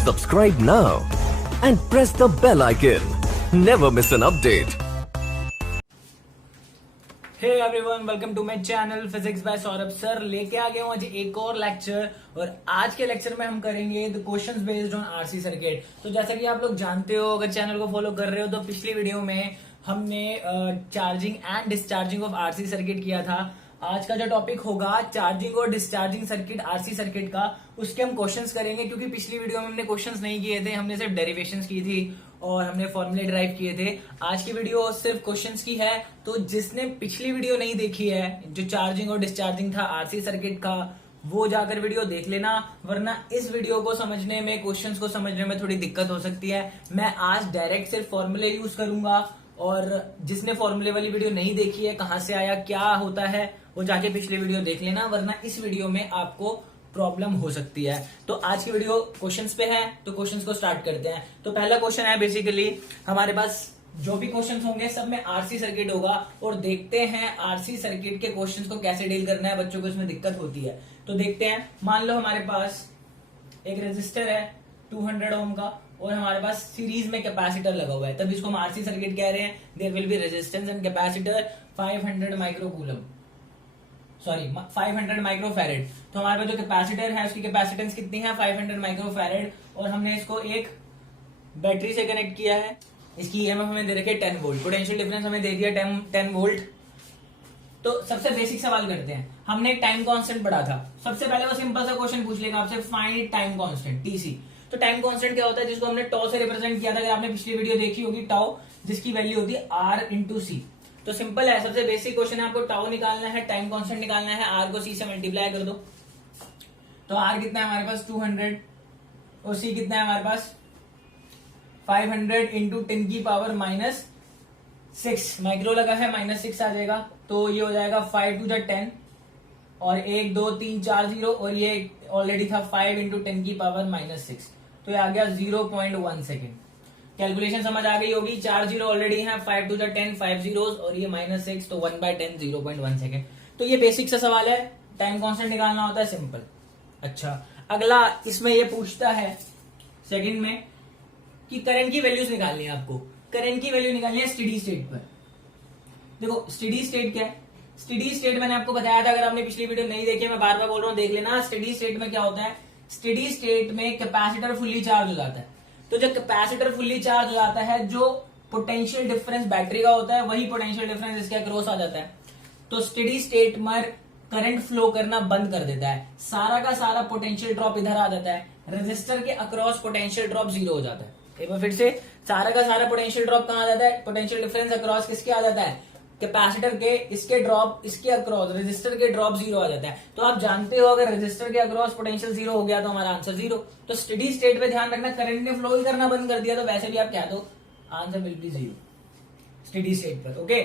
Subscribe now and press the bell icon. Never miss an update. Hey everyone, welcome to my channel physics by Saurabh sir. लेके आ गया हूँ आज एक और लेक्चर, और आज के लेक्चर में हम करेंगे the questions based on RC circuit. तो जैसा कि आप लोग जानते हो, अगर चैनल को फॉलो कर रहे हो, तो पिछली वीडियो में हमने charging and discharging of RC circuit किया था। आज का जो टॉपिक होगा चार्जिंग और डिस्चार्जिंग सर्किट आरसी सर्किट का, उसके हम क्वेश्चंस करेंगे। क्योंकि पिछली वीडियो में हमने क्वेश्चंस नहीं किए थे, हमने सिर्फ डेरिवेशंस की थी और हमने फॉर्मूले ड्राइव किए थे। आज की वीडियो सिर्फ क्वेश्चंस की है, तो जिसने पिछली वीडियो नहीं देखी है जो चार्जिंग और डिस्चार्जिंग था आरसी सर्किट का, वो जाकर वीडियो देख लेना, वरना इस वीडियो को समझने में, क्वेश्चंस को समझने में थोड़ी दिक्कत हो सकती है। मैं आज डायरेक्ट सिर्फ फॉर्मूले यूज करूंगा, और जिसने फॉर्मूले वाली वीडियो नहीं देखी है, कहां से आया क्या होता है, वो जाके पिछली वीडियो देख लेना, वरना इस वीडियो में आपको प्रॉब्लम हो सकती है। तो आज की वीडियो क्वेश्चंस पे है, तो क्वेश्चंस को स्टार्ट करते हैं। तो पहला क्वेश्चन है, बेसिकली हमारे पास जो भी क्वेश्चंस होंगे सब में आरसी सर्किट होगा, और देखते हैं आरसी सर्किट के क्वेश्चंस को कैसे डील करना है। बच्चों को इसमें दिक्कत होती है, तो देखते हैं। मान लो हमारे पास एक रेजिस्टर है 200 ओम का, और हमारे पास सीरीज में कैपेसिटर लगा हुआ है, तब इसको हम आरसी सर्किट कह रहे हैं। There will be resistance and capacitor 500 microcoulomb, sorry 500 microfarad. तो हमारे पास जो कैपेसिटर है उसकी कैपेसिटेंस कितनी है, 500 माइक्रोफैरेड, और हमने इसको एक बैटरी से कनेक्ट किया है। इसकी ईएमएफ हमें दे रखी है 10 वोल्ट, पोटेंशियल डिफरेंस हमें दे दिया 10 वोल्ट। तो सबसे बेसिक सवाल करते हैं। हमने एक टाइम कांस्टेंट पढ़ा था, सबसे पहले वो सिंपल सा क्वेश्चन पूछ लेगा आपसे, फाइंड टाइम कांस्टेंट टीसी। तो टाइम कांस्टेंट क्या होता है, जिसको हमने टॉ से रिप्रेजेंट किया था। अगर आपने पिछली वीडियो देखी होगी, टाउ, जिसकी वैल्यू होती है आर इंटू सी। तो सिंपल है, सबसे बेसिक क्वेश्चन है, आपको टाउ निकालना है, टाइम कांस्टेंट निकालना है, आर को सी से मल्टीप्लाई कर दो। तो आर कितना है हमारे पास 200, और सी कितना है हमारे पास 500 इंटू 10 की पावर -6 माइक्रो लगा है, -6 आ जाएगा। तो ये हो जाएगा 5 टू 10, और 1 2 3 4 0, और ये ऑलरेडी था 5 इंटू 10 की पावर -6, तो ये आ गया 0.1 सेकेंड। कैलकुलेशन समझ आ गई होगी, 4 जीरो ऑलरेडी है, 5 टू 10 5 जीरोस, और ये -6, तो 1/10 0.1 सेकेंड। तो ये बेसिक सा सवाल है, टाइम कांस्टेंट निकालना होता है, सिंपल। अच्छा, अगला इसमें ये पूछता है सेकंड में कि करंट की वैल्यूज निकालनी है आपको। करंट की वैल्यू निकालनी है स्टेडी स्टेट पर। देखो स्टेडी स्टेट क्या है, स्टेडी स्टेट मैंने आपको बताया था, अगर आपने पिछली वीडियो नहीं देखी, मैं बार बार बोल रहा हूं, देख लेना। स्टेडी स्टेट में क्या होता है, स्टेडी स्टेट में कैपेसिटर फुल्ली चार्ज हो जाता है। तो जब कैपेसिटर फुल्ली चार्ज हो जाता है, जो पोटेंशियल डिफरेंस बैटरी का होता है, वही पोटेंशियल डिफरेंस इसके अक्रॉस आ जाता है। तो स्टेडी स्टेट में करंट फ्लो करना बंद कर देता है, सारा का सारा पोटेंशियल ड्रॉप इधर आ जाता है, रेजिस्टर के अक्रॉस पोटेंशियल ड्रॉप 0 हो जाता है। एक बार फिर से, सारा का सारा पोटेंशियल ड्रॉप कहां आ जाता है, पोटेंशियल डिफरेंस अक्रॉस किसके आ जाता है, कैपेसिटर के, इसके ड्रॉप, इसके अक्रॉस रेजिस्टर के ड्रॉप 0 आ जाता है। तो आप जानते हो, अगर रेजिस्टर के अक्रॉस पोटेंशियल 0 हो गया तो हमारा आंसर 0। तो स्टेडी स्टेट पे ध्यान रखना, करंट ने फ्लो ही करना बंद कर दिया, तो वैसे भी आप क्या दो, answer will be 0 steady state पर। ओके,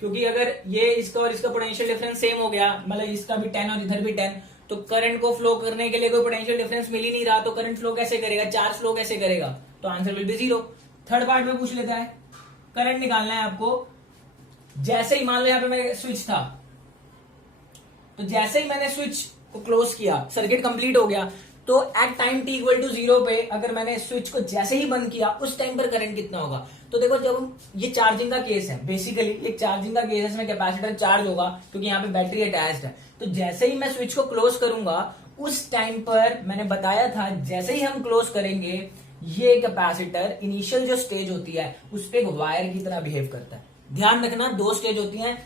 क्योंकि अगर ये इसका और इसका पोटेंशियल डिफरेंस सेम हो गया, मतलब इसका भी 10 और इधर भी 10, तो करंट को फ्लो करने के लिए कोई पोटेंशियल डिफरेंस मिल ही नहीं रहा, तो करंट फ्लो कैसे करेगा, चार्ज फ्लो कैसे करेगा, तो answer will be 0। Third part में पूछ लेता है, करंट निकालना है आपको। जैसे ही मान लो यहाँ पे मेरा स्विच था, तो जैसे ही मैंने स्विच को क्लोज किया, सर्किट कंप्लीट हो गया, तो at time t equal to 0 पे अगर मैंने स्विच को जैसे ही बंद किया, उस टाइम पर करंट कितना होगा। तो देखो, जब ये चार्जिंग का केस है, बेसिकली एक चार्जिंग का केस है, इसमें कैपेसिटर चार्ज होगा क्योंकि यहाँ पे बैटरी अटैच्ड है। तो जैसे ही मैं स्विच को क्लोज करूंगा, उस टाइम पर मैंने बताया था, जैसे ही हम क्लोज करेंगे, ये कैपेसिटर इनिशियल जो स्टेज होती है उस पर एक वायर की तरह बिहेव करता है। ध्यान रखना, 2 स्टेज होती हैं।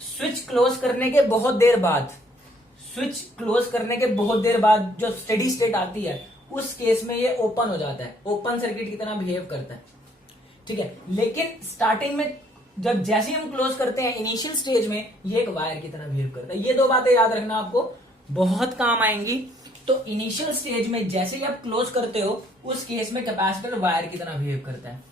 स्विच क्लोज करने के बहुत देर बाद, स्विच क्लोज करने के बहुत देर बाद जो स्टेडी स्टेट आती है, उस केस में ये ओपन हो जाता है, ओपन सर्किट की तरह बिहेव करता है, ठीक है। लेकिन स्टार्टिंग में जब जैसे ही हम क्लोज करते हैं, इनिशियल स्टेज में ये एक वायर की तरह बिहेव करता है। ये 2 बातें याद रखना, आपको बहुत काम आएंगी। तो इनिशियल स्टेज में जैसे ही आप क्लोज करते हो, उस केस में कैपेसिटर वायर की तरह बिहेव करता है।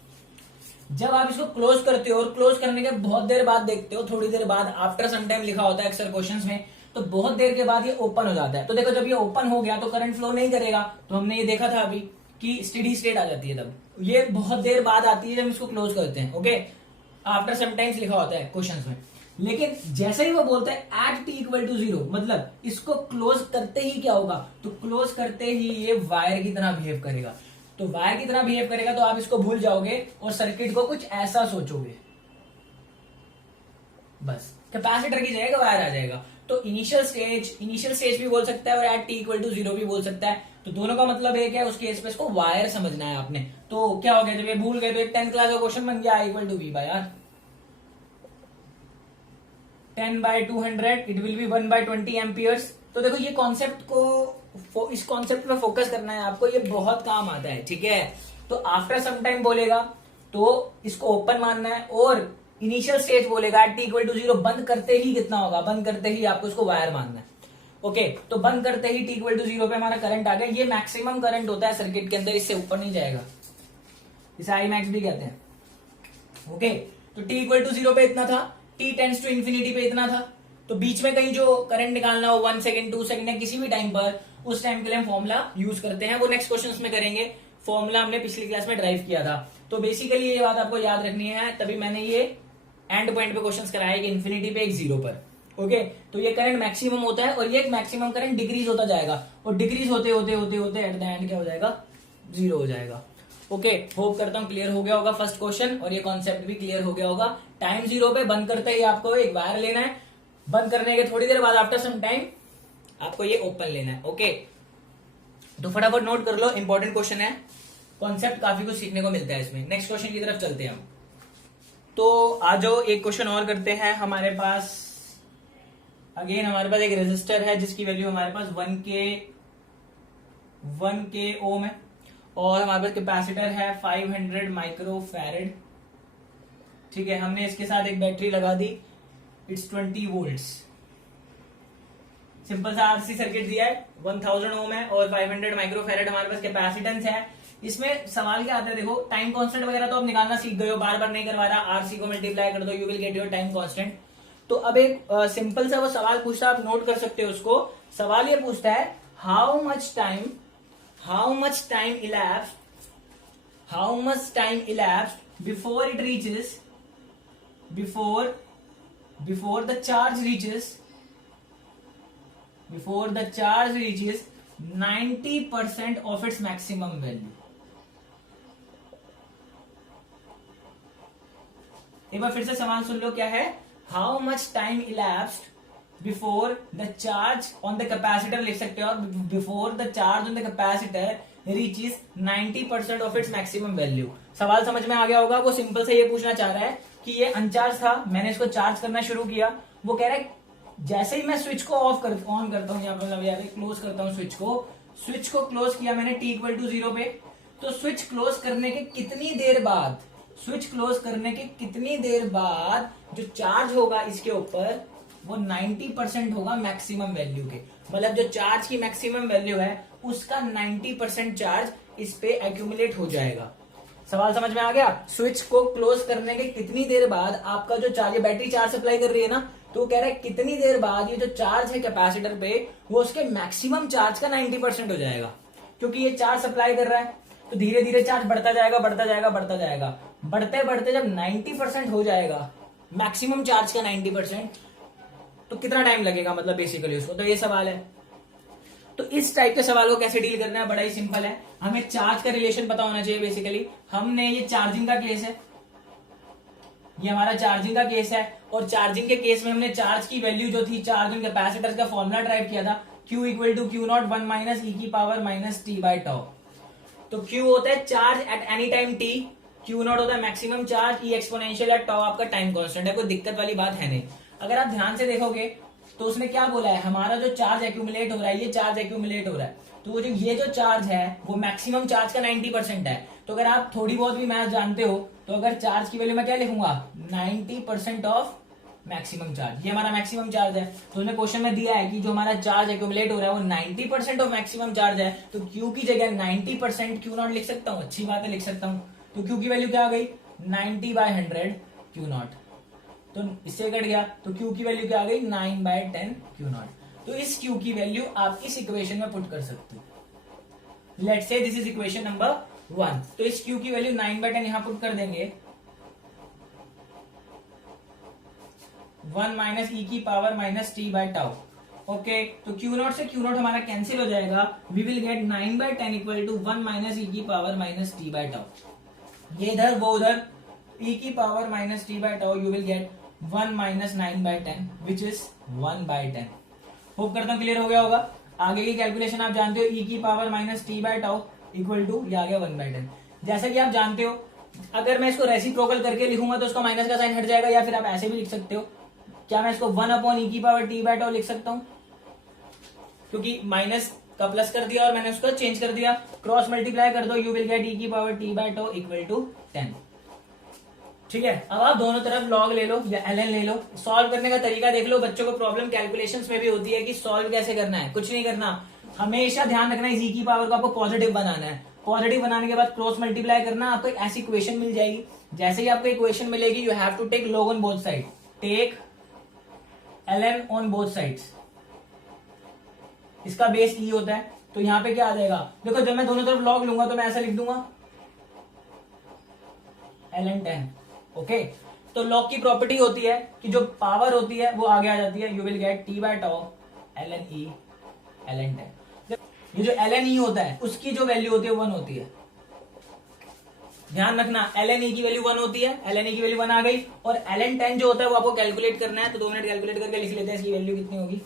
जब आप इसको क्लोज करते हो और क्लोज करने के बहुत देर बाद देखते हो, थोड़ी देर बाद, आफ्टर सम टाइम लिखा होता है अक्सर क्वेश्चंस में, तो बहुत देर के बाद ये ओपन हो जाता है। तो देखो, जब ये ओपन हो गया तो करंट फ्लो नहीं करेगा, तो हमने ये देखा था अभी कि स्टेडी स्टेट आ जाती है। तब ये बहुत देर बाद आती है जब इसको क्लोज करते हैं। ओके, आफ्टर सम टाइम्स लिखा होता है क्वेश्चंस में। लेकिन जैसे ही वो बोलते हैं एट t इक्वल टू 0, मतलब इसको क्लोज करते ही क्या होगा, तो क्लोज करते ही ये वायर की तरह बिहेव करेगा। तो वायर की तरह बिहेव करेगा तो आप इसको भूल जाओगे और सर्किट को कुछ ऐसा सोचोगे, बस कैपेसिटर की जगह वायर आ जाएगा। तो इनिशियल स्टेज भी बोल सकता है और एट टी इक्वल टू 0 भी बोल सकता है। तो दोनों का मतलब एक है, उस केस में इसको वायर समझना है आपने। तो क्या हो गया, जब ये भूल गए तो एक 10th क्लास का क्वेश्चन बन गया, I equal to V by R. 10/200 it will be 1/20 amperes. तो देखो ये कॉन्सेप्ट को, इस कॉन्सेप्ट में फोकस करना है आपको, ये बहुत काम आता है, ठीक है। तो आफ्टर सम टाइम बोलेगा तो इसको ओपन मानना है, और इनिशियल स्टेज बोलेगा टी इक्वल टू 0, बंद करते ही कितना होगा, बंद करते ही आपको इसको वायर मानना है। ओके, तो बंद करते ही टी इक्वल टू 0 पे हमारा करंट आ गया। ये मैक्सिमम करंट होता है सर्किट के अंदर, इससे ऊपर नहीं जाएगा, इसे आई मैक्स भी कहते हैं। ओके, तो टी इक्वल टू 0 पे इतना था, टी टेंड्स टू इंफिनिटी पे इतना था। तो बीच में कहीं जो करंट निकालना हो 1 सेकंड 2 सेकंड या किसी भी टाइम पर, उस टाइम के लिए हम फॉर्मुला यूज करते हैं। वो नेक्स्ट क्वेश्चन में करेंगे, फॉर्मुला हमने पिछली क्लास में ड्राइव किया था। तो बेसिकली ये बात आपको याद रखनी है, तभी मैंने ये एंड पॉइंट पे क्वेश्चंस कराया कि इंफिनिटी पे एक 0 पर। ओके, तो ये करंट मैक्सिमम होता है और ये मैक्सिमम करंट डिक्रीज होता जाएगा, और डिक्रीज होते होते होते होते एट द एंड क्या हो जाएगा, 0 हो जाएगा। ओके, होप करता हूं क्लियर हो गया होगा फर्स्ट क्वेश्चन, और ये कॉन्सेप्ट भी क्लियर हो गया होगा। टाइम 0 पे बंद करते ही आपको एक वायर लेना है, बंद करने के थोड़ी देर बाद आफ्टर सम टाइम आपको ये ओपन लेना है। ओके, तो फटाफट नोट कर लो, इंपॉर्टेंट क्वेश्चन है, कॉन्सेप्ट काफी कुछ सीखने को मिलता है इसमें। नेक्स्ट क्वेश्चन की तरफ चलते हैं हम। तो आज जो एक क्वेश्चन और करते हैं, हमारे पास अगेन हमारे पास एक रेजिस्टर है जिसकी वैल्यू हमारे पास 1K ओम है, और हमारे पास कैपेसिटर है 500 माइक्रो फैरेड। ठीक है, हमने इसके साथ एक बैटरी लगा दी, इट्स 20 वोल्ट्स। सिंपल सा आरसी सर्किट दिया है, 1000 ओम है और 500 माइक्रो फैरेड हमारे पास कैपेसिटेंस है। इसमें सवाल क्या आता है, देखो टाइम कांस्टेंट वगैरह तो आप निकालना सीख गए हो, बार बार नहीं करवा रहा, आरसी को मल्टीप्लाई कर दो, you will get your time constant. तो अब एक सिंपल सा वो सवाल पूछता है, आप नोट कर सकते हो उसको। सवाल ये पूछता है, how much time elapsed before it reaches before the charge reaches 90% of its maximum value। एक बार फिर से सवाल सुन लो, क्या है, how much time elapsed before the charge on the capacitor लिख सकते हो, और before the charge on the capacitor reaches 90% of its maximum value. सवाल समझ में आ गया होगा। वो सिंपल से ये पूछना चाह रहा है कि ये अनचार्ज था, मैंने इसको चार्ज करना शुरू किया, वो कह रहा है जैसे ही मैं स्विच को ऑन करता हूं, यहाँ पर क्लोज करता हूं स्विच को क्लोज किया मैंने टी इक्वल टू 0 पे, तो स्विच क्लोज करने के कितनी देर बाद जो चार्ज होगा इसके ऊपर वो 90% होगा मैक्सिमम वैल्यू के। मतलब जो चार्ज की मैक्सिमम वैल्यू है उसका 90% चार्ज इस पे एक्यूमुलेट हो जाएगा। सवाल समझ में आ गया। स्विच को क्लोज करने के कितनी देर बाद आपका जो चार्ज, बैटरी चार्ज सप्लाई कर रही है ना, तो वो कह रहा है कितनी देर बाद ये जो चार्ज है कैपेसिटर पे वो उसके मैक्सिमम चार्ज का 90% हो जाएगा। क्योंकि ये चार्ज सप्लाई कर रहा है तो धीरे धीरे चार्ज बढ़ता जाएगा, बढ़ते बढ़ते जब 90% हो जाएगा मैक्सिमम चार्ज का 90%, तो कितना टाइम लगेगा, मतलब बेसिकली उसको। तो ये सवाल है। तो इस टाइप के सवाल को कैसे डील करना है, बड़ा ही सिंपल है। हमें चार्ज का रिलेशन पता होना चाहिए। बेसिकली हमने, ये चार्जिंग का केस है, ये हमारा चार्जिंग का केस है, और चार्जिंग के केस में हमने चार्ज की वैल्यू जो थी, चार्ज इन कैपेसिटर का फॉर्मूला ड्राइव किया था, Q equal to Q not 1 minus e की power minus t by tau. तो Q होता है charge at any time t, Q not होता है मैक्सिमम चार्ज, e एक्सपोनेंशियल है, टाउ आपका टाइम कांस्टेंट है। कोई दिक्कत वाली बात है नहीं। अगर आप ध्यान से देखोगे तो उसने क्या बोला है, हमारा जो चार्ज एक्यूमुलेट हो रहा है, ये चार्ज एक्यूमुलेट हो रहा है, तो वो जो ये जो चार्ज है वो मैक्सिमम चार्ज का 90% है। तो अगर आप थोड़ी बहुत भी मैथ जानते हो तो अगर चार्ज की वैल्यू मैं क्या लिखूंगा, 90% ऑफ मैक्सिमम चार्ज, ये हमारा मैक्सिमम चार्ज है। तो उसने क्वेश्चन में दिया है कि जो हमारा चार्ज एक्यूमुलेट हो रहा है वो 90% ऑफ मैक्सिमम चार्ज है, तो Q की जगह 90% Q नॉट लिख सकता हूँ। अच्छी बात है, लिख सकता हूँ। तो Q की वैल्यू क्या आ गई, 90/100 Q नॉट, तो इससे कट गया, तो Q की वैल्यू क्या आ गई, 9/10 Q नॉट। तो इस Q की वैल्यू आप इस इक्वेशन में पुट कर सकते हो। Let's say this is equation number 1। तो इस Q की वैल्यू 9/10 यहां पुट कर देंगे, 1 माइनस e की power minus t by tau. Okay, तो क्यू नॉट से क्यू नॉट हमारा कैंसिल हो जाएगा. We will get 9/10 equal to 1 minus E की power minus T by tau. ये इधर वो उधर, e की power minus T by tau, you will get 1 minus 9/10 which is 1/10. Hope करता हूं क्लियर हो गया होगा. आगे की कैलकुलेशन आप जानते हो, e की power minus T by tau equal to, ये आ गया 1/10. जैसा कि आप जानते हो, अगर मैं इसको रेसिप्रोकल करके लिखूंगा तो उसका माइनस का साइन हट जाएगा, या फिर आप ऐसे भी लिख सकते हो. क्या मैं इसको 1/e की पावर टी बाई टाउ लिख सकता हूं, क्योंकि माइनस का प्लस कर दिया और मैंने उसको चेंज कर दिया. क्रॉस मल्टीप्लाई कर दो, यू विल गेट e की power T by tau equal to 10. ठीक है, अब आप दोनों तरफ लॉग ले लो या ln ले लो. सॉल्व करने का तरीका देख लो. बच्चों को प्रॉब्लम कैलकुलेशंस में भी होती है कि सॉल्व कैसे करना है. कुछ नहीं करना, हमेशा ध्यान रखना है e की पावर को आपको पॉजिटिव बनाना है. पॉजिटिव बनाने के बाद क्रॉस मल्टीप्लाई करना, आपको एक ऐसी इक्वेशन मिल जाएगी. जैसे ही आपको इक्वेशन मिलेगी, you have to take log on both side. Take ln on both sides. इसका बेस e होता है, तो यहां पे क्या आ जाएगा, देखो जब मैं दोनों तरफ लॉग लूंगा तो मैं ऐसा लिख दूंगा ln 10. ओके, तो लॉग की प्रॉपर्टी होती है कि जो पावर होती है वो आगे आ जाती है. You will gate T by tau ln e ln 10. ये जो ln e होता है उसकी जो वैल्यू होती है 1 होती है. ध्यान रखना, ln e की वैल्यू 1 होती है. ln e की वैल्यू 1 आ गई, और ln 10 जो होता है वो आपको कैलकुलेट करना है. तो 2 मिनट कैलकुलेट करके लिख लेते हैं इसकी वैल्यू कितनी होगी.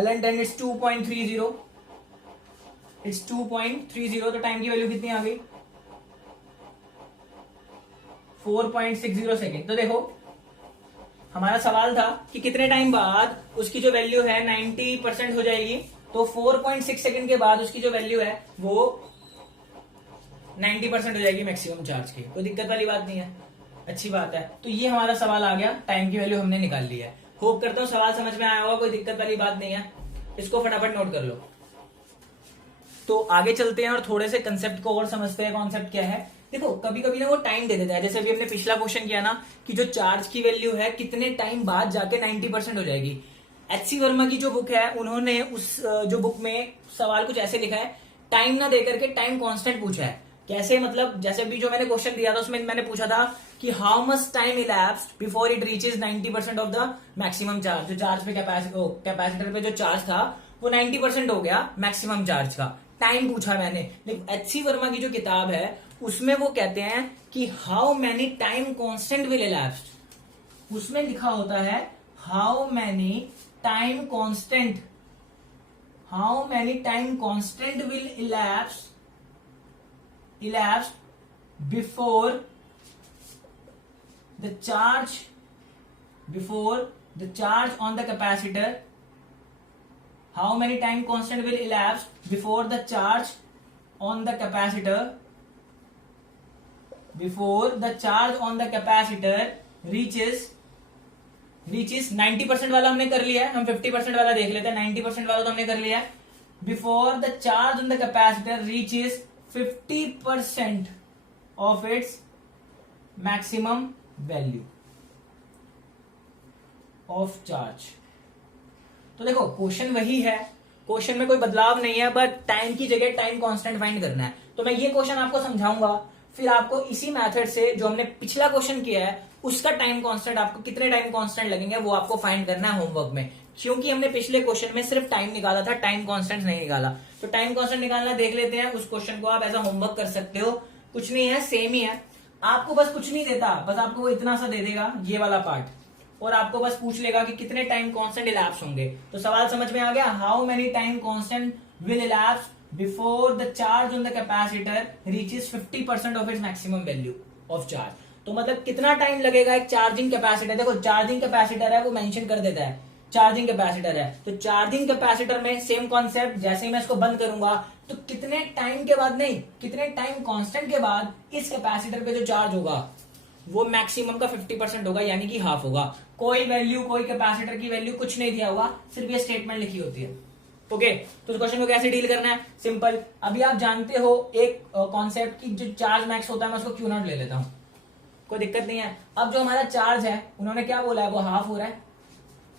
ln 10 is 2.30. इट्स 2.30. तो टाइम की वैल्यू कितनी आ गई, 4.60 सेकेंड. तो देखो हमारा सवाल था कि कितने टाइम बाद उसकी जो वैल्यू है 90% हो जाएगी. तो 4.6 सेकेंड के बाद उसकी जो वैल्यू है वो 90% हो जाएगी मैक्सिमम चार्ज की. कोई दिक्कत वाली बात नहीं है, अच्छी बात है. तो ये हमारा सवाल आ गया, टाइम की वैल्यू हमने निकाल ली है. होप करता हूँ सवाल समझ में आया होगा, कोई दिक्कत वाली बात नहीं है. इसको फटाफट नोट कर लो. तो आगे चलते हैं और थोड़े से कंसेप्ट को और समझते हैं. कॉन्सेप्ट क्या है, देखो कभी कभी ना वो टाइम दे देता है. जैसे अभी हमने पिछला क्वेश्चन किया ना कि जो चार्ज की वैल्यू है कितने टाइम बाद जाके 90% हो जाएगी. एच.सी. वर्मा की जो बुक है, उन्होंने उस जो बुक में सवाल कुछ ऐसे लिखा है, टाइम ना देकर के टाइम कांस्टेंट पूछा है. कैसे, मतलब जैसे अभी जो मैंने क्वेश्चन दिया था उसमें मैंने पूछा था कि how much time elapsed before it reaches 90% of the maximum charge. जो चार्ज पे कैपेसिटर पे जो चार्ज था वो 90% हो गया मैक्सिमम चार्ज का. टाइम पूछा मैंने. लेकिन एच.सी. वर्मा की जो किताब है उसमें वो कहते हैं कि how many time constant will elapsed. उसमें लिखा होता है how many time constant will elapse before the charge on the capacitor. How many time constant will elapse before the charge on the capacitor reaches 90% वाला हमने कर लिया है. हम 50% वाला देख लेते हैं. 90% वाला तो हमने कर लिया है. Before the charge on the capacitor reaches 50% of its maximum value of charge. तो देखो क्वेश्चन वही है, क्वेश्चन में कोई बदलाव नहीं है, बट टाइम की जगह टाइम कांस्टेंट फाइंड करना है. तो मैं ये क्वेश्चन आपको समझाऊंगा, फिर आपको इसी मेथड से जो हमने पिछला क्वेश्चन किया है उसका टाइम कांस्टेंट, आपको कितने टाइम कांस्टेंट लगेंगे वो आपको फाइंड करना है होमवर्क में. क्योंकि हमने पिछले क्वेश्चन में सिर्फ टाइम निकाला था, टाइम कांस्टेंट नहीं निकाला. तो टाइम कांस्टेंट निकालना देख लेते हैं. उस क्वेश्चन को आप एज अ होमवर्क कर सकते हो. कुछ नहीं है, सेम ही है. आपको बस कुछ नहीं देता, बस आपको वो इतना सा दे देगा, ये वाला पार्ट, और आपको बस पूछ लेगा कि कितने टाइम कांस्टेंट इलैप्स होंगे. तो सवाल समझ में आ गया. How many time constant will elapse before the charge on the capacitor reaches 50% of its maximum value of charge. तो मतलब कितना टाइम लगेगा एक चार्जिंग कैपेसिटर. देखो चार्जिंग कैपेसिटर है वो मेंशन कर देता है, चार्जिंग कैपेसिटर है. तो चार्जिंग कैपेसिटर में सेम कॉन्सेप्ट, जैसे ही मैं इसको बंद करूंगा तो कितने टाइम के बाद, नहीं कितने टाइम कांस्टेंट के बाद इस कैपेसिटर पे जो चार्ज होगा वो मैक्सिमम का 50% होगा, यानी कि हाफ होगा. कोई वैल्यू, कोई कैपेसिटर की वैल्यू कुछ नहीं दिया हुआ, सिर्फ ये स्टेटमेंट लिखी होती है. ओके, तो इस क्वेश्चन को कैसे डील करना है, सिंपल. अभी आप जानते हो एक कॉन्सेप्ट की, जो चार्ज मैक्स होता है मैं उसको क्यू नॉट ले लेता हूं, कोई दिक्कत नहीं है. अब जो हमारा चार्ज है उन्होंने क्या बोला है, वो हाफ हो रहा है.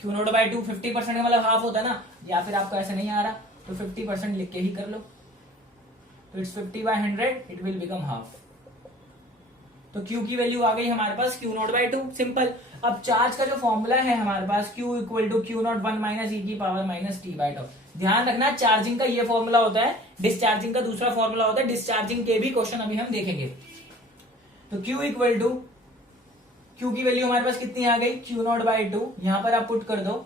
क्यू नॉट बाई 2 50% का मतलब हाफ होता है ना. या फिर आपको ऐसा नहीं आ रहा तो 50% लिख के ही कर लो. तो it's 50/100, it will become half. तो Q की वैल्यू आ गई हमारे पास Q0/2, सिंपल। अब चार्ज का जो फॉर्मूला है हमारे पास Q equal to Q0 1 minus E की पावर माइनस t/τ। ध्यान रखना चार्जिंग का ये फॉर्मूला होता है, डिस्चार्जिंग का दूसरा फॉर्मूला होता है। डिस्चार्जिंग के भी क्वेश्चन अभी हम देखेंगे। तो Q इक्वल टू, Q की वैल्यू हमारे पास कितनी आ गई Q0/2, यहां पर आप पुट कर दो,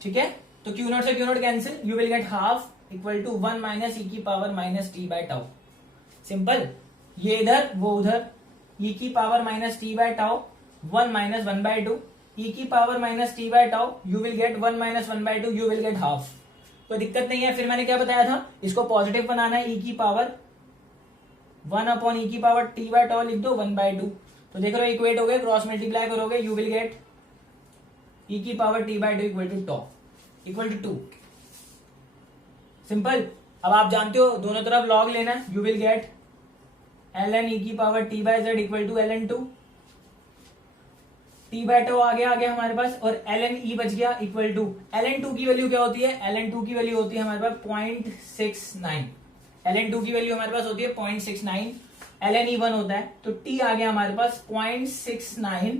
ठीक है। तो Q0 से Q0 cancel, you will get half equal to 1 minus E की पावर माइनस t/τ, सिंपल। ये इधर वो उधर, e की power minus t/τ 1 minus 1/2, e की power minus t/τ you will get 1 minus 1/2, you will get half. कोई दिक्कत नहीं है। फिर मैंने क्या बताया था, इसको पॉजिटिव बनाना है, e की पावर 1 अपॉन ई की पावर t/τ लिख दो 1/2। तो देख रहे हो इक्वेट हो गए, क्रॉस मल्टीप्लाई करोगे, यू विल गेट e की power t/2 equal to τ equal to 2, simple. अब आप जानते हो दोनों तरफ लॉग लेना है, you will get ln e की power t/z equal to ln2, t/τ आ गया हमारे पास, और ln e बच गया इक्वल टू ln2 की वैल्यू क्या होती है, ln2 की वैल्यू होती है हमारे पास 0.69, ln2 की वैल्यू हमारे पास होती है 0.69, ln e 1 होता है, तो t आ गया हमारे पास 0.69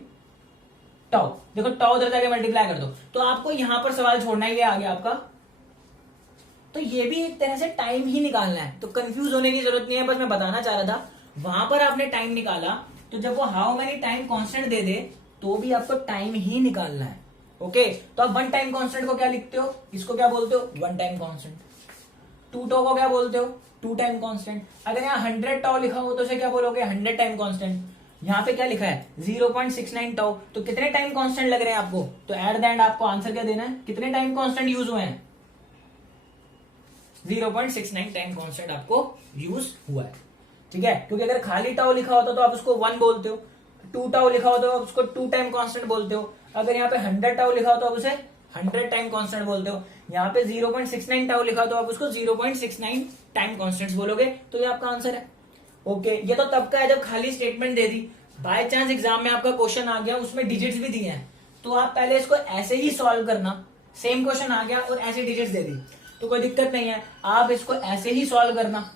τ। देखो τ उधर जाके मल्टीप्लाई कर दो, तो आपको यहां पर सवाल छोड़ना है, ये आ गया आपका। तो ये भी एक तरह से टाइम ही निकालना है, तो कंफ्यूज होने की जरूरत नहीं है, बस मैं बताना चाह रहा था। वहां पर आपने टाइम निकाला, तो जब वो हाउ मेनी टाइम कांस्टेंट दे दे तो भी आपको टाइम ही निकालना है, ओके। तो आप वन टाइम कांस्टेंट को क्या लिखते हो, इसको क्या बोलते हो, वन टाइम कांस्टेंट। 2 τ को क्या बोलते हो, 2 टाइम कांस्टेंट। अगर यहाँ 100 τ लिखा हो तो उसे क्या बोलोगे, 100 टाइम कांस्टेंट। यहाँ पे क्या लिखा है 0.69 τ, तो कितने टाइम कांस्टेंट लग रहे हैं आपको, तो एट द एंड आपको आंसर क्या देना है, कितने टाइम कांस्टेंट यूज हुए हैं, 0.69 टाइम कांस्टेंट आपको यूज हुआ है, ठीक है। क्योंकि अगर खाली τ लिखा होता तो आप उसको 1 बोलते हो, 2 τ लिखा हो तो आप उसको 2 टाइम कांस्टेंट बोलते हो, अगर यहाँ पे 100 τ लिखा हो तो आप उसे 100 टाइम कांस्टेंट बोलते हो, यहाँ पे 0.69 τ लिखा हो तो आप उसको 0.69 टाइम कांस्टेंट्स बोलोगे, तो ये आपका आंसर है, ओके। ये तो तब का है जब खाली statement they the. By chance exam में आपका क्वेश्चन आ गया, उसमें डिजिट्स भी दिए हैं, तो आप पहले इसको ऐसे ही सॉल्व करना। सेम क्वेश्चन आ गया और ऐसे डिजिट्स दे दी तो कोई दिक्कत नहीं है, आप इसको ऐसे ही सॉल्व करना,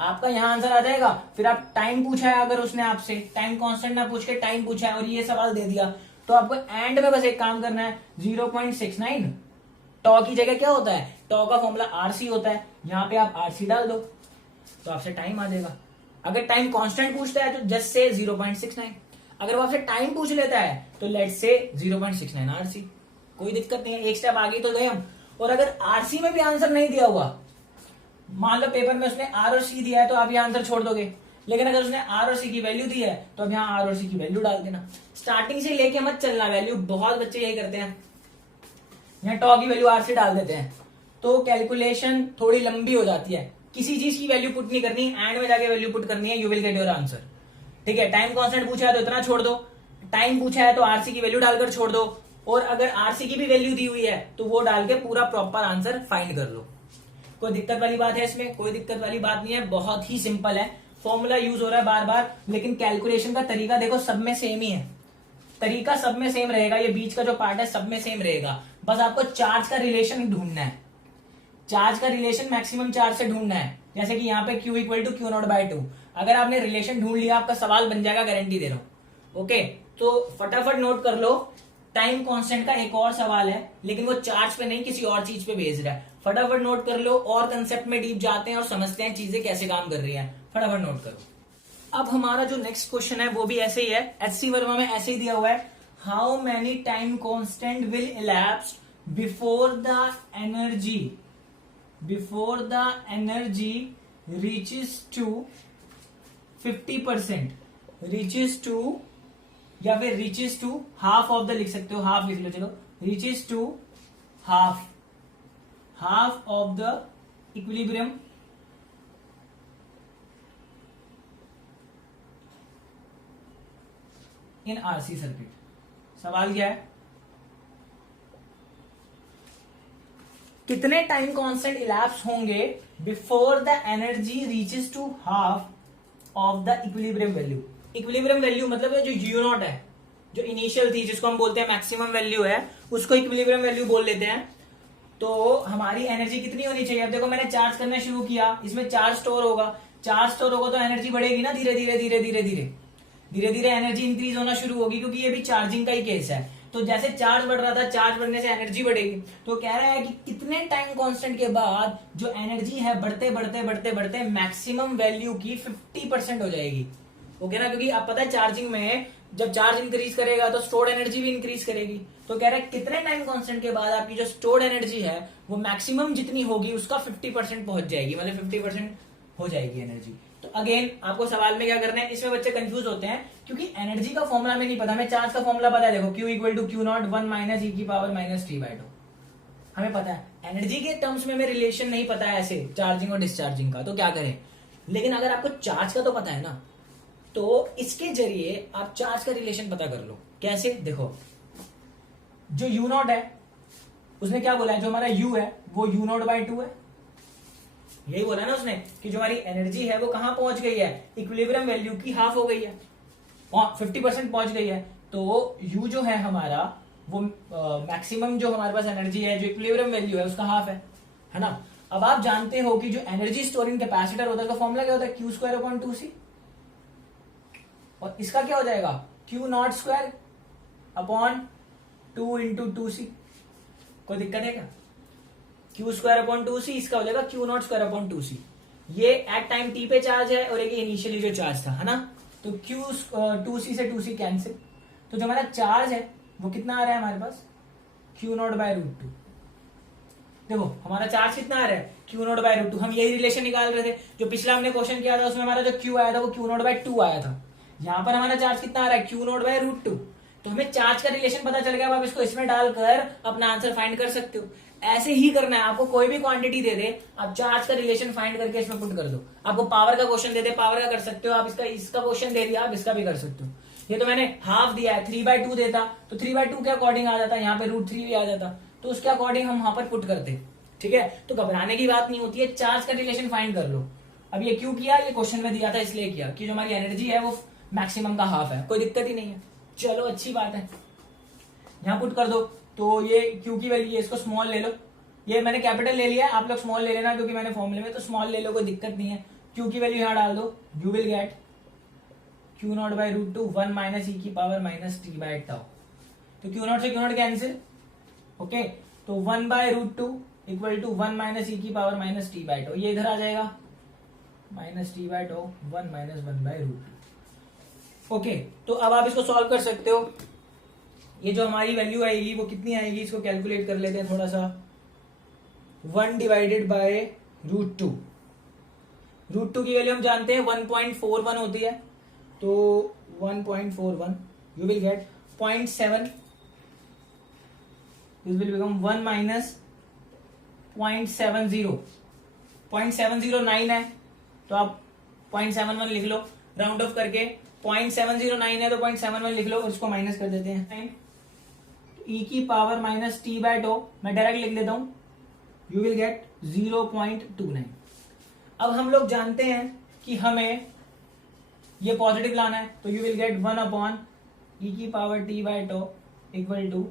आपका यहाँ आंसर आ जाएगा। फिर आप टाइम पूछा है, अगर उसने आपसे टाइम कांस्टेंट ना पूछ के टाइम पूछा है और ये सवाल दे दिया, तो आपको एंड में बस एक काम करना है, 0.69 τ की जगह क्या होता है, τ का फॉर्मूला RC होता है, यहाँ पे आप RC डाल दो तो आपसे टाइम आ जाएगा। अगर टाइम कांस्टेंट पूछता है तो जस्ट से 0.69, अगर वो आपसे टाइम पूछ लेता है तो लेट्स से 0.69 RC, कोई दिक्कत नहीं है, एक स्टेप आगे तो गए हम। और अगर RC में भी आंसर नहीं दिया हुआ, मान लो पेपर में उसने R और C दिया है तो आप ये आंसर छोड़ दोगे, लेकिन अगर उसने R और C की वैल्यू दी है तो अब यहाँ R और C की वैल्यू डाल देना। स्टार्टिंग से लेके मत चलना वैल्यू, बहुत बच्चे यही करते हैं, यहाँ τ की वैल्यू RC डाल देते हैं, तो कैलकुलेशन थोड़ी लंबी हो जाती है। किसी चीज की वैल्यू पुट नहीं करनी, एंड में जाके वैल्यू पुट करनी है, you will get your answer, ठीक है। टाइम कांस्टेंट पूछा है तो इतना छोड़ दो, टाइम पूछा है तो RC की वैल्यू डालकर छोड़ दो, और अगर RC की भी वैल्यू दी हुई है तो वो डाल के पूरा प्रॉपर आंसर फाइंड कर लो। कोई दिक्कत वाली बात है इसमें, कोई दिक्कत वाली बात नहीं है, बहुत ही सिंपल है। फॉर्मूला यूज हो रहा है बार बार, लेकिन कैलकुलेशन का तरीका देखो सब में सेम ही है, तरीका सब में सेम रहेगा, ये बीच का जो पार्ट है सब में सेम रहेगा, बस आपको चार्ज का रिलेशन ढूंढना है, चार्ज का रिलेशन मैक्सिमम चार्ज से ढूंढना है। जैसे कि यहाँ पे Q इक्वल टू Q0/2, अगर आपने रिलेशन ढूंढ लिया आपका सवाल बन जाएगा, गारंटी दे रहा हूं, ओके। तो फटाफट नोट कर लो, टाइम कांस्टेंट का एक और सवाल है, लेकिन वो चार्ज पे नहीं किसी और चीज पे भेज रहा है, फटाफट नोट कर लो, और कंसेप्ट में डीप जाते हैं और समझते हैं चीजें कैसे काम कर रही हैं, फटाफट नोट करो। अब हमारा जो नेक्स्ट क्वेश्चन है वो भी ऐसे ही है, HC वर्मा में ऐसे ही दिया हुआ है, how many time constant will elapse before the energy reaches to 50%, reaches to या फिर reaches to half of the लिख सकते हो, हाफ लिख लो, चलो reaches to half of the equilibrium in RC circuit. सवाल क्या है, कितने टाइम कांस्टेंट इलैप्स होंगे before the energy reaches to half of the equilibrium value. Equilibrium value मतलब जो U0 है, जो इनिशियल थी, जिसको हम बोलते हैं मैक्सिमम वैल्यू है, उसको इक्विलिब्रियम वैल्यू बोल लेते हैं। तो हमारी एनर्जी कितनी होनी चाहिए, अब देखो मैंने चार्ज करना शुरू किया, इसमें चार्ज स्टोर होगा, चार्ज स्टोर होगा तो एनर्जी बढ़ेगी ना, धीरे धीरे धीरे धीरे धीरे धीरे धीरे एनर्जी इंक्रीज होना शुरू होगी, क्योंकि ये भी चार्जिंग का ही केस है। तो जैसे चार्ज बढ़ रहा था, चार्ज बढ़ने से एनर्जी बढ़ेगी। तो कह रहा है कि कितने टाइम कांस्टेंट के बाद जो एनर्जी है बढ़ते बढ़ते बढ़ते बढ़ते मैक्सिमम वैल्यू की 50% हो जाएगी। ओके ना, क्योंकि आप पता है चार्जिंग में जब चार्ज इंक्रीज करेगा तो स्टोर्ड एनर्जी भी इंक्रीज करेगी। तो कह रहा है कितने टाइम कांस्टेंट के बाद आपकी जो स्टोर्ड एनर्जी है वो मैक्सिमम जितनी होगी उसका 50% पहुंच जाएगी, मतलब 50% हो जाएगी एनर्जी। तो अगेन आपको सवाल में क्या करना है, इसमें बच्चे कंफ्यूज होते हैं क्योंकि एनर्जी का फॉर्मुला में नहीं पता। हमें चार्ज का फॉर्मुला पता है, देखो Q equal to Q naught 1 minus E की पावर माइनस t/2 हमें पता है। एनर्जी के टर्म्स में हमें रिलेशन नहीं पता है ऐसे चार्जिंग और डिस्चार्जिंग का, तो क्या करें। लेकिन अगर आपको चार्ज का तो पता है ना, तो इसके जरिए आप चार्ज का रिलेशन पता कर लो। कैसे, देखो जो U नॉट है उसने क्या बोला है, जो हमारा U है वो U नॉट बाई 2 है। यही बोला ना उसने कि जो हमारी एनर्जी है वो कहां पहुंच गई है, इक्विलिब्रियम वैल्यू की हाफ हो गई है, 50% पहुंच गई है। तो U जो है हमारा वो मैक्सिमम जो हमारे पास एनर्जी है, जो इक्विलिब्रियम वैल्यू है उसका हाफ है ना। अब आप जानते हो कि जो एनर्जी स्टोरिंग कैपेसिटर होता है उसका फॉर्मूला क्या होता है, Q स्क्वायर अपॉन 2C, और इसका क्या हो जाएगा Q not square upon 2 into 2C। कोई दिक्कत है क्या, Q स्क्वायर अपॉन 2C, इसका हो जाएगा Q not square upon 2C। ये एट टाइम t पे चार्ज है और एक इनिशियली जो चार्ज था, है ना। तो Q 2C से 2C कैंसिल, तो जो हमारा चार्ज है वो कितना आ रहा है हमारे पास, Q नॉट बाय रूट 2। देखो हमारा चार्ज कितना आ रहा है, Q नॉट बाय रूट 2। हम यही रिलेशन निकाल रहे थे, जो पिछला हमने क्वेश्चन किया था उसमें हमारा जो Q आया था वो Q नॉट बाय 2 आया था। यहाँ पर हमारा चार्ज कितना आ रहा है, Q नॉट बाय रूट 2। तो हमें चार्ज का रिलेशन पता चल गया। अब आप इसको इसमें डालकर अपना आंसर फाइंड कर सकते हो। ऐसे ही करना है, आपको कोई भी क्वांटिटी दे दे, आप चार्ज का रिलेशन फाइंड करके इसमें पुट कर दो। आपको पावर का क्वेश्चन दे दे, पावर का कर सकते हो आप, इसका क्वेश्चन दे दिया आप इसका भी कर सकते हो। ये तो मैंने हाफ दिया है, 3/2 देता तो 3/2 के अकॉर्डिंग आ जाता, यहाँ पे √3 भी आ जाता, तो उसके अकॉर्डिंग हम वहां पर पुट करते। ठीक है, तो घबराने की बात नहीं होती है, चार्ज का रिलेशन फाइंड कर लो। अब ये क्यों किया, ये क्वेश्चन में दिया था इसलिए किया कि जो हमारी एनर्जी है वो मैक्सिमम का हाफ है, कोई दिक्कत ही नहीं है। चलो अच्छी बात है, यहाँ पुट कर दो। तो ये क्यू की वैल्यू, इसको स्मॉल ले लो, ये मैंने कैपिटल ले लिया है, आप लोग स्मॉल ले लेना क्योंकि मैंने फॉर्मूले में, तो स्मॉल ले लो कोई दिक्कत नहीं है। क्यू की वैल्यू यहाँ डाल दो, you will get Q naught by root 2 1 minus E की पावर माइनस t/τ। तो क्यू नॉट से क्यू नॉट कैंसिल, ओके, तो 1 by root 2 equal to 1 minus E की पावर माइनस t/τ। ये इधर आ जाएगा minus t/τ 1 minus 1 by root 2। Okay, तो अब आप इसको सॉल्व कर सकते हो। ये जो हमारी वैल्यू आएगी वो कितनी आएगी, इसको कैलकुलेट कर लेते हैं थोड़ा सा। 1 डिवाइडेड बाय रूट 2, रूट 2 की वैल्यू हम जानते हैं 1.41 होती है, तो 1.41 you will gate 0.7, this will become 1 minus 0.70, 0.709 है तो आप 0.71 लिख लो राउंड ऑफ करके। 0.709 है तो 0.71 लिख लो और इसको माइनस कर देते हैं। e की पावर माइनस t/τ मैं डायरेक्ट लिख लेता हूं, यू विल गेट 0.29। अब हम लोग जानते हैं कि हमें ये पॉजिटिव लाना है, तो you will get 1 upon e की पावर t/τ इक्वल टू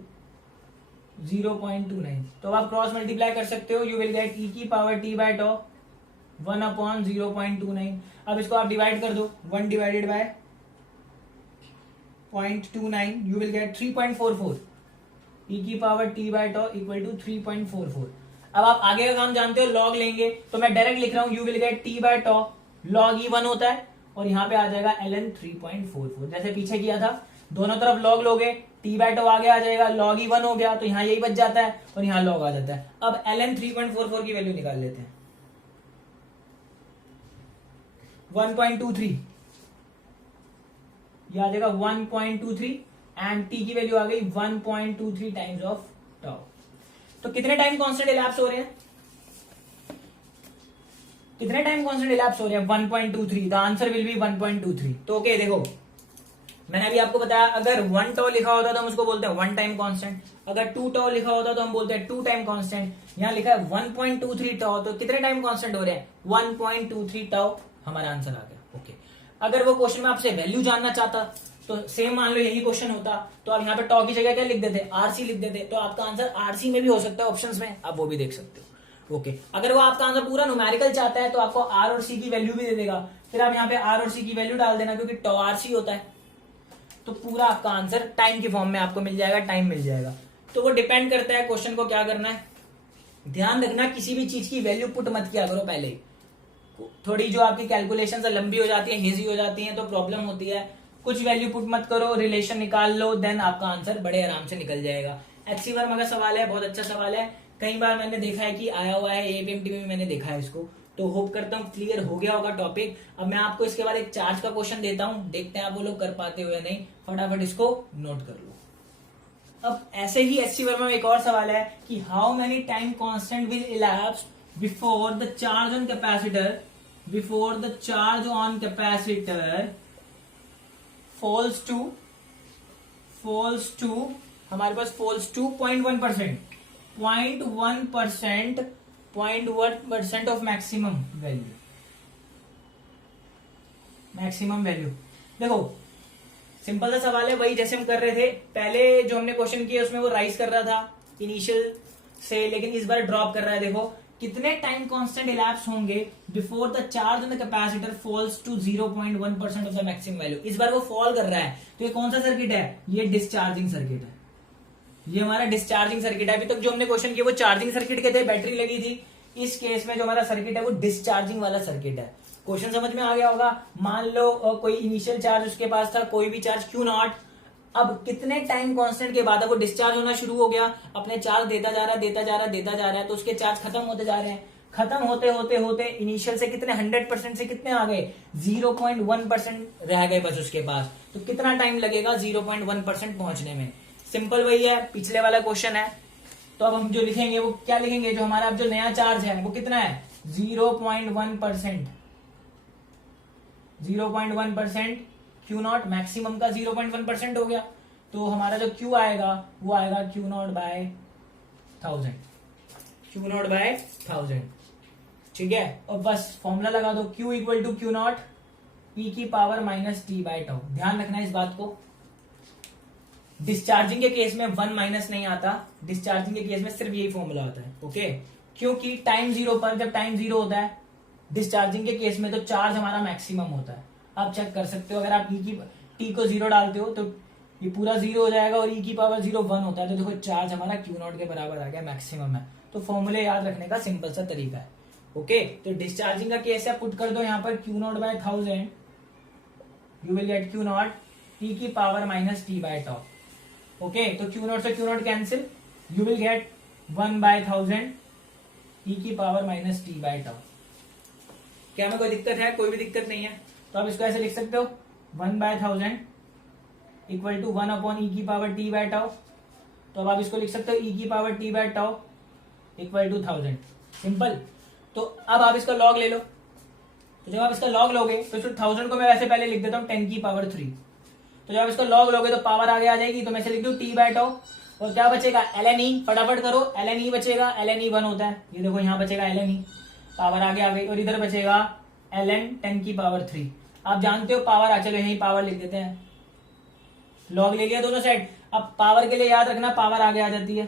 0.29। तो आप क्रॉस मल्टीप्लाई कर सकते हो, यू विल गेट e की पावर t/τ 1 अपॉन 0.29। अब इसको आप डिवाइड कर दो, 1 divided by 0.29 you will gate 3.44, e की पावर t/τ इक्वल टू 3.44। अब आप आगे का काम जानते हो, लॉग लेंगे, तो मैं डायरेक्ट लिख रहा हूं you will gate t/τ log e 1 होता है और यहाँ पे आ जाएगा ln 3.44। जैसे पीछे किया था, दोनों तरफ लॉग लोगे, t/τ आगे आ जाएगा, log e 1 हो गया तो यहाँ यही बच जाता है और यहाँ लॉग आ जाता है। अब ln 3.44 की वैल्यू निकाल लेते हैं, 1.23, यह आ जाएगा 1.23 एंड t की वैल्यू आ गई 1.23 टाइम्स ऑफ टाउ। तो कितने टाइम कांस्टेंट इलैप्स हो रहे हैं, कितने टाइम कांस्टेंट इलैप्स हो रहे हैं, 1.23। The answer will be 1.23। तो ओके देखो, मैंने अभी आपको बताया अगर 1 टाउ लिखा होता तो हम उसको बोलते हैं 1 टाइम कांस्टेंट, अगर 2 टाउ लिखा होता तो हम बोलते हैं 2 टाइम कांस्टेंट। यहाँ लिखा है 1.23 टाउ, तो कितने टाइम कांस्टेंट हो रहे हैं, 1.23 टाउ हमारा आंसर आ गया। ओके, अगर वो क्वेश्चन में आपसे वैल्यू जानना चाहता तो सेम मान लो यही क्वेश्चन होता तो आप यहाँ पे टाउ की जगह क्या लिख देते, आरसी लिख देते, तो आपका आंसर आरसी में भी हो सकता है ऑप्शंस में, आप वो भी देख सकते हो। ओके अगर वो आपका आंसर पूरा न्यूमेरिकल चाहता है तो आपको आर और सी की वैल्यू भी दे देगा, फिर आप यहाँ पे आर और सी की वैल्यू डाल देना क्योंकि टॉ आर सी होता है, तो पूरा आपका आंसर टाइम की फॉर्म में आपको मिल जाएगा, टाइम मिल जाएगा। तो वो डिपेंड करता है क्वेश्चन को क्या करना है। ध्यान रखना किसी भी चीज की वैल्यू पुट मत किया करो पहले, थोड़ी जो आपकी कैलकुलेशन लंबी हो जाती है, हेजी हो जाती है, तो प्रॉब्लम होती है। कुछ वैल्यू पुट मत करो, रिलेशन निकाल लो, देन आपका आंसर बड़े आराम से निकल जाएगा। एचसी वर्मा का सवाल है, बहुत अच्छा सवाल है, कई बार मैंने देखा है कि आया हुआ है, एपीएमटी में भी मैंने देखा है इसको, तो होप करता हूँ क्लियर हो गया होगा टॉपिक। अब मैं आपको इसके बाद एक चार्ज का क्वेश्चन देता हूँ, देखते हैं आप वो लोग कर पाते हो या नहीं, फटाफट इसको नोट कर लो। अब ऐसे ही एचसी वर्मा में एक और सवाल है कि how many time constant will elapse before the charge on capacitor falls to हमारे पास falls to 0.1% of maximum value. देखो सिंपल सा सवाल है, वही जैसे हम कर रहे थे पहले जो हमने क्वेश्चन किया उसमें वो राइज कर रहा था इनिशियल से, लेकिन इस बार ड्रॉप कर रहा है। देखो कितने टाइम कांस्टेंट इलैप्स होंगे before the charge on the capacitor falls to 0.1% of the maximum value. इस बार वो फॉल कर रहा है, तो ये कौन सा सर्किट है, ये डिस्चार्जिंग सर्किट है, ये हमारा डिस्चार्जिंग सर्किट है। अभी तक जो हमने क्वेश्चन किया वो चार्जिंग सर्किट के थे, बैटरी लगी थी। इस केस में जो हमारा सर्किट है वो डिस्चार्जिंग वाला सर्किट है। क्वेश्चन समझ में आ गया होगा। मान लो कोई इनिशियल चार्ज उसके पास था, कोई भी चार्ज Q नॉट, अब कितने टाइम कांस्टेंट के बाद अब वो डिस्चार्ज होना शुरू हो गया, अपने चार्ज देता जा रहा है, तो उसके चार्ज खत्म होते जा रहे हैं। खत्म होते होते होते इनिशियल से कितने 100% से कितने आ गए 0.1% रह गए बस उसके पास। तो कितना टाइम लगेगा 0.1% पहुंचने में। सिंपल वही है, पिछले वाला क्वेश्चन है। तो अब हम जो लिखेंगे वो क्या लिखेंगे, जो हमारा अब जो नया चार्ज है वो कितना है 0.1%। 0.1% Q नॉट मैक्सिमम का 0.1% हो गया, तो हमारा जो Q आएगा वो आएगा Q नॉट बाय 1000। ठीक है, और बस फॉर्मूला लगा दो, Q equal to Q not e⁻t/τ। ध्यान रखना इस बात को, डिस्चार्जिंग के केस में 1 माइनस नहीं आता, डिस्चार्जिंग के केस में सिर्फ यही फॉर्मूला आता है। ओके, क्योंकि टाइम जीरो पर, जब टाइम जीरो होता है डिस्चार्जिंग के केस में, तो चार्ज हमारा मैक्सिमम होता है। आप चेक कर सकते हो, अगर आप टी को 0 डालते हो तो ये पूरा 0 हो जाएगा, और e⁻0 1 होता है, तो देखो चार्ज हमारा Q नॉट के बराबर आ गया, मैक्सिमम है। तो फॉर्मूले याद रखने का सिंपल सा तरीका है। ओके, तो डिस्चार्जिंग का केस है, पुट कर दो यहाँ पर Q not by 1000, you will get Q not e⁻t/τ। Okay, तो Q नॉट से Q not cancel, you will get 1/1000 e⁻t/τ। क्या में कोई दिक्कत है? कोई भी दिक्कत नहीं है। तो आप इसको ऐसे लिख सकते हो 1/1000 इक्वल टू 1/e⁻t/τ। तो अब आप इसको लिख सकते हो e⁻t/τ इक्वल टू 1000। सिंपल। तो अब आप इसका लॉग ले लो, तो जब आप इसका लॉग लोगे तो 1000 को मैं वैसे पहले लिख देता हूँ 10⁻3। तो जब आप इसका लॉग लोगे तो पावर आगे आ जाएगी, तो मैं इसे लिख दूं t/τ, और क्या बचेगा ln, फटाफट करो, ln बचेगा, ln 1 होता है, ये देखो यहाँ बचेगा ln, पावर आगे आ गई, और इधर बचेगा ln 10⁻3। आप जानते हो पावर, चलो यही पावर लिख देते हैं, लॉग ले लिया दोनों साइड। अब पावर के लिए याद रखना पावर आगे आ जाती है,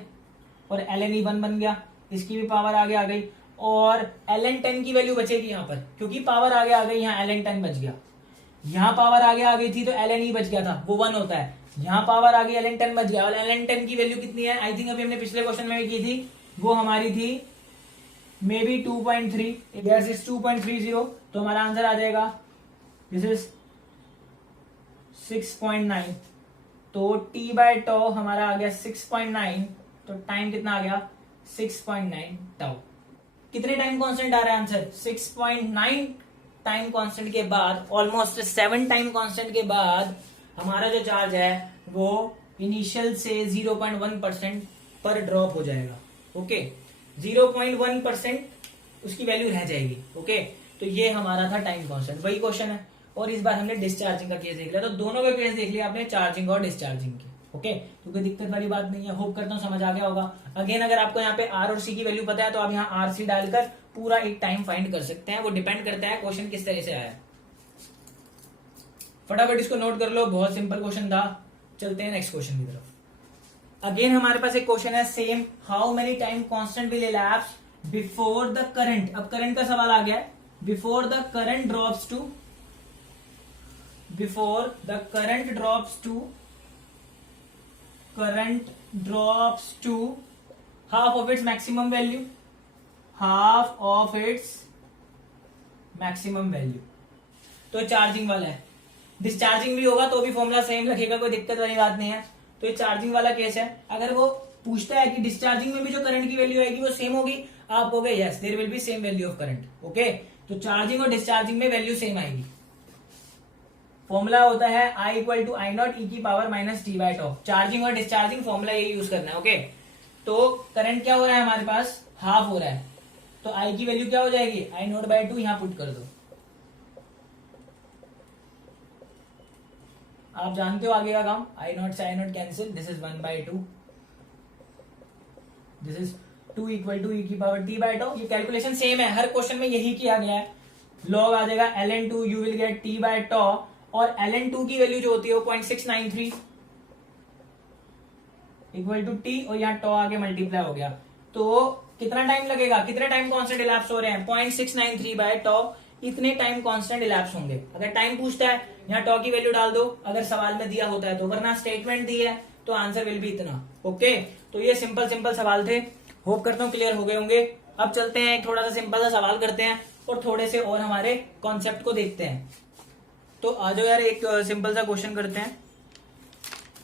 और ln 1 बन गया, इसकी भी पावर आगे आ गई, और ln 10 की वैल्यू बचेगी यहाँ पर, क्योंकि पावर आगे आ गई, यहाँ ln 10 बच गया। यहाँ पावर आगे आ गई थी तो ln बच गया था, वो 1 होता है, यहाँ पावर आ गई ln 10 बच गया, और ln 10 की वैल्यू कितनी है, आई थिंक अभी हमने पिछले क्वेश्चन में भी की थी, वो हमारी थी मे बी 2.3, यस इज 2.30, तो हमारा आंसर आ जाएगा दिस इज 6.9। तो t/τ हमारा आ गया 6.9, तो टाइम कितना आ गया 6.9 टाउ। कितने टाइम कांस्टेंट आ रहा है आंसर 6.9 टाइम कांस्टेंट के बाद, ऑलमोस्ट 7 टाइम कांस्टेंट के बाद हमारा जो चार्ज है वो इनिशियल से 0.1% पर ड्रॉप हो जाएगा। ओके, 0.1% उसकी वैल्यू रह जाएगी। ओके, तो ये हमारा था टाइम कांस्टेंट, वही क्वेश्चन है। और इस बार हमने डिस्चार्जिंग का केस देख लिया, तो दोनों के केस देख लिया आपने, चार्जिंग और डिस्चार्जिंग के। ओके, तो कोई दिक्कत वाली बात नहीं है, होप करता हूँ समझ आ गया होगा। अगेन अगर आपको यहाँ पे आर और सी की वैल्यू पता है तो आप यहाँ आर सी डालकर पूरा एक टाइम फाइंड कर सकते हैं, वो डिपेंड करता है क्वेश्चन किस तरह से आया। फटाफट इसको नोट कर लो, बहुत सिंपल क्वेश्चन था। चलते हैं नेक्स्ट क्वेश्चन की तरफ। अगेन हमारे पास एक क्वेश्चन है same, how many time constant will elapse before the current, अब करंट का सवाल आ गया है, before the current drops to, before the current drops to half of its maximum value, half of its maximum value. तो charging वाला है, discharging भी होगा तो भी फॉर्मूला सेम लगेगा, कोई दिक्कत वाली बात नहीं है। तो ये चार्जिंग वाला केस है। अगर वो पूछता है कि डिस्चार्जिंग में भी जो करंट की वैल्यू आएगी वो सेम होगी, आप कहोगे yes there will be same value of current. Okay, तो चार्जिंग और डिस्चार्जिंग में वैल्यू सेम आएगी। फॉर्मूला होता है I equal to I naught E की power minus T by tau. Charging और डिस्चार्जिंग फॉर्मूला ये यूज करना है। ओके, तो करंट क्या हो रहा है हमारे पास, हाफ हो रहा है, तो आई की वैल्यू क्या हो जाएगी, आई नॉट बाई टू, यहां पुट कर दो। आप जानते हो आगे का काम, आई नॉट से I naught cancel, this is 1/2, this is 2 equal to E की पावर टी बाई टॉप। ये कैलकुलेशन सेम है, हर क्वेश्चन में यही किया गया है। लॉग आ जाएगा ln2, you will gate T by top, और ln2 की वैल्यू जो होती है वो 0.693 इक्वल टू टी, और यहाँ टॉ आगे मल्टीप्लाई हो गया। तो कितना टाइम लगेगा, कितने टाइम कॉन्स्टेंट इलैप्स हो रहे हैं, 0.693 बाय टॉ, इतने टाइम कॉन्स्टेंट इलैप्स होंगे। अगर टाइम पूछता है यहाँ टॉ की वैल्यू डाल दो, अगर सवाल में दिया होता है तो, वरना स्टेटमेंट दी है तो आंसर विल बी इतना। ओके, तो ये सिंपल सिंपल सवाल थे, होप करता हूँ क्लियर हो गए होंगे। अब चलते हैं एक थोड़ा सा सिंपल सा सवाल करते हैं और थोड़े से और हमारे कॉन्सेप्ट को देखते हैं। तो आ जाओ यार, एक सिंपल सा क्वेश्चन करते हैं,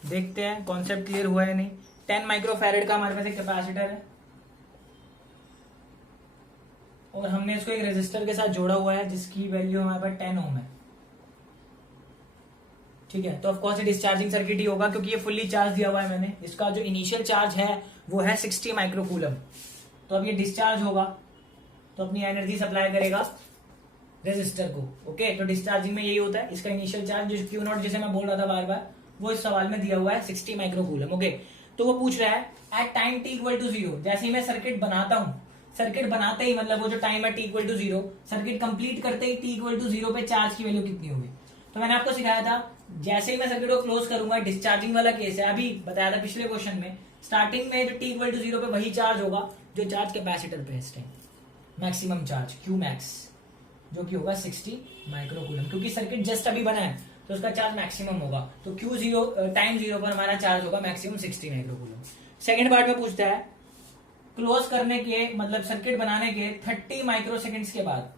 देखते हैं कॉन्सेप्ट क्लियर हुआ है नहीं। 10 माइक्रोफैरेड का हमारे पास एक कैपेसिटर है और हमने इसको एक रेजिस्टर के साथ जोड़ा हुआ है जिसकी वैल्यू हमारे पास 10 ओम है। ठीक है, तो ऑफ कोर्स डिस्चार्जिंग सर्किट ही होगा क्योंकि ये फुल्ली चार्ज दिया हुआ है मैंने। इसका जो इनिशियल चार्ज है वो है 60 माइक्रोकूलम। तो अब ये डिस्चार्ज होगा तो अपनी एनर्जी सप्लाई करेगा रेजिस्टर को। ओके, तो डिस्चार्जिंग में यही होता है, इसका इनिशियल चार्ज जो क्यू नॉट जैसे मैं बोल रहा था बार बार, वो इस सवाल में दिया हुआ है 60 माइक्रोकूलम। ओके, तो वो पूछ रहा है at time T equal to 0, जैसे ही मैं सर्किट बनाता हूं, सर्किट बनाते ही मतलब वो जो टाइम है T equal to 0, circuit complete करते ही टी इक्वल टू 0 पे चार्ज की वैल्यू कितनी होगी। तो मैंने आपको सिखाया था जैसे ही मैं सर्किट को क्लोज करूंगा, डिस्चार्जिंग वाला केस है, अभी बताया था पिछले क्वेश्चन में, स्टार्टिंग में जो टी इक्वल टू 0 पे वही चार्ज होगा जो चार्ज कैपेसिटर पे है इस time, maximum charge Q max, जो कि होगा 60 माइक्रोकूलम, क्योंकि सर्किट जस्ट अभी बना है तो उसका चार्ज मैक्सिमम होगा। तो क्यू 0 टाइम 0 पर हमारा चार्ज होगा मैक्सिमम 60 माइक्रोकूलम। सेकंड पार्ट में पूछता है क्लोज करने के मतलब सर्किट बनाने के 30 माइक्रोसेकंड्स के बाद,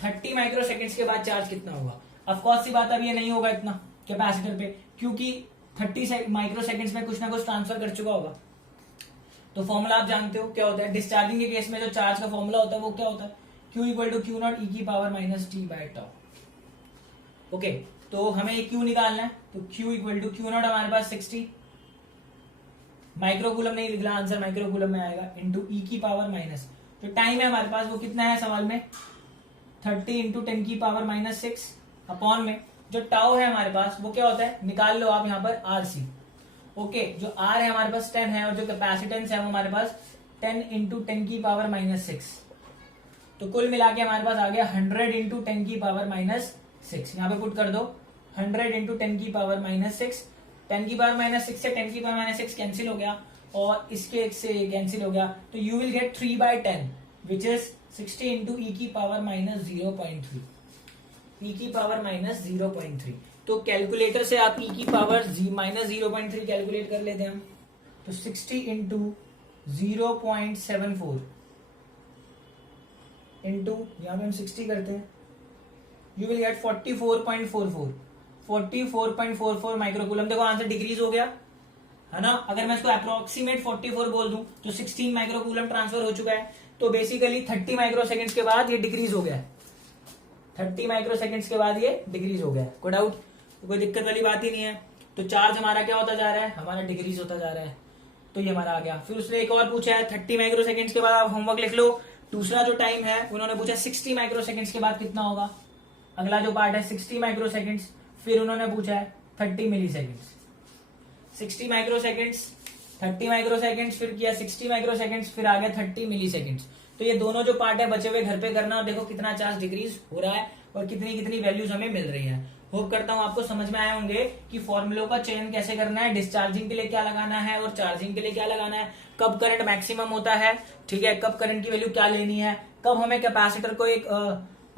30 माइक्रोसेकंड्स के बाद चार्ज कितना होगा। ऑफ कोर्स सी बात, अब ये नहीं होगा इतना कैपेसिटर पे, क्योंकि 30 माइक्रोसेकंड्स में कुछ ना कुछ ट्रांसफर कर चुका होगा। तो फॉर्मूला आप जानते हो क्या होता है, डिस्चार्जिंग के केस में जो चार्ज का फॉर्मूला होता है वो क्या होता है, Q equal to Q naught E की power minus T by tau. Okay, तो हमें ये Q निकालना है, तो Q equal to Q naught हमारे पास 60 माइक्रोकूलम नहीं निकला, आंसर माइक्रोकूलम में आएगा, इंटू ई की पावर माइनस, जो टाइम है हमारे पास वो कितना है सवाल में 30 इंटू 10 की पावर माइनस 6 अपॉन में जो टाउ है हमारे पास वो क्या होता है, निकाल लो आप यहाँ पर RC। ओके, जो R है हमारे पास 10 है और जो कैपेसिटेंस है वो हमारे पास 10 इंटू 10 की पावर माइनस 6, तो कुल मिला के हमारे पास आ गया 100 इंटू 10 की पावर माइनस 6। यहाँ पे पुट कर दो 100 इंटू 10 की पावर माइनस 6, 10 की पावर माइनस 6 से 10 की पावर माइनस 6 कैंसिल हो गया और इसके एक से कैंसिल हो गया, तो you will get 3/10 which is 60 into E की पावर माइनस 0.3, ई की पावर माइनस 0.3। तो कैलकुलेटर से आप ई की पावर माइनस 0.3 कैलकुलेट कर लेते हैं हम, तो 60 इंटू 0.74 इंटू यहाँ पे हम 60 करते हैं, यू विल गेट 44.44 माइक्रोकूलम। देखो आंसर डिक्रीज हो गया है ना। अगर मैं इसको अप्रोक्सीमेट 44 बोल दूं तो 16 माइक्रोकूलम ट्रांसफर हो चुका है, तो बेसिकली 30 माइक्रोसेकंड्स के बाद ये डिक्रीज हो गया है, 30 माइक्रोसेकंड्स के बाद ये डिक्रीज हो गया है। कोई डाउट, कोई दिक्कत वाली बात ही नहीं है। तो चार्ज हमारा क्या होता जा रहा है, हमारा डिक्रीज होता जा रहा है, तो ये हमारा आ गया। फिर उसने एक और पूछा है 30 माइक्रोसेकंड्स के बाद, आप होमवर्क लिख लो। दूसरा जो टाइम है उन्होंने पूछा 60 माइक्रोसेकंड्स के बाद कितना होगा। अगला जो पार्ट है 60 माइक्रोसेकंड्स, फिर उन्होंने पूछा है 30 मिली सेकेंड्स। 60 माइक्रोसेकंड्स, 30 माइक्रोसेकंड्स, फिर किया 60 माइक्रोसेकंड्स, फिर आ गया 30 मिली सेकेंड्स। तो ये दोनों जो पार्ट है बचे हुए घर पे करना और देखो कितना चार्ज डिक्रीज हो रहा है और कितनी कितनी वैल्यूज हमें मिल रही है। होप करता हूँ आपको समझ में आए होंगे कि फॉर्मूलों का चयन कैसे करना है, डिस्चार्जिंग के लिए क्या लगाना है और चार्जिंग के लिए क्या लगाना है, कब करंट मैक्सिमम होता है, ठीक है, कब करंट की वैल्यू क्या लेनी है, कब हमें कैपेसिटर को एक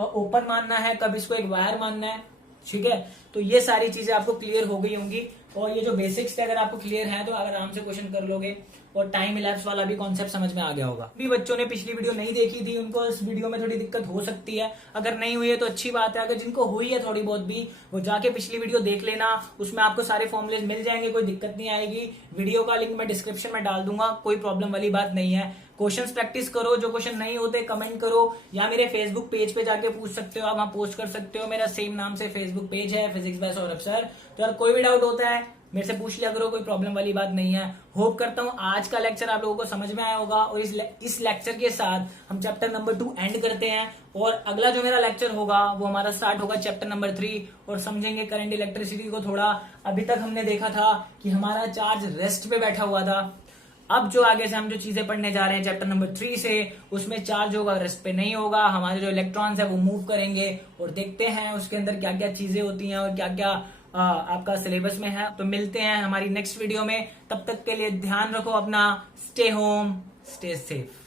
ओपन मानना है, कब इसको एक वायर मानना है, ठीक है। तो ये सारी चीजें आपको क्लियर हो गई होंगी और ये जो बेसिक्स थे अगर आपको क्लियर है तो आराम से क्वेश्चन कर लोगे और टाइम इलैप्स वाला भी कॉन्सेप्ट समझ में आ गया होगा। भी बच्चों ने पिछली वीडियो नहीं देखी थी उनको इस वीडियो में थोड़ी दिक्कत हो सकती है, अगर नहीं हुई है तो अच्छी बात है, अगर जिनको हुई है थोड़ी बहुत भी वो जाके पिछली वीडियो देख लेना, उसमें आपको सारे फॉर्मुलेज मिल जाएंगे, कोई दिक्कत नहीं आएगी। वीडियो का लिंक मैं डिस्क्रिप्शन में डाल दूंगा, कोई प्रॉब्लम वाली बात नहीं है। क्वेश्चंस प्रैक्टिस करो, जो क्वेश्चन नहीं होते कमेंट करो या मेरे फेसबुक पेज पे जाके पूछ सकते हो, आप वहां पोस्ट कर सकते हो, मेरा सेम नाम से फेसबुक पेज है फिजिक्स बाय सौरभ सर। तो यार कोई भी डाउट होता है मेरे से पूछ लिया करो, कोई प्रॉब्लम वाली बात नहीं है। होप करता हूं आज का लेक्चर आप लोगों को समझ में आया होगा और इस लेक्चर के साथ हम चैप्टर नंबर 2 एंड करते हैं और अगला जो मेरा लेक्चर होगा वो हमारा स्टार्ट होगा चैप्टर नंबर 3 और समझेंगे करंट इलेक्ट्रिसिटी को थोड़ा। अभी तक हमने देखा था कि हमारा चार्ज रेस्ट पे बैठा हुआ था, अब जो आगे से हम जो चीजें पढ़ने जा रहे हैं चैप्टर नंबर 3 से, उसमें चार्ज होगा रेस्ट पे नहीं होगा, हमारे जो इलेक्ट्रॉन्स है वो मूव करेंगे और देखते हैं उसके अंदर क्या क्या चीजें होती हैं और क्या क्या आपका सिलेबस में है। तो मिलते हैं हमारी नेक्स्ट वीडियो में, तब तक के लिए ध्यान रखो अपना, स्टे होम स्टे सेफ।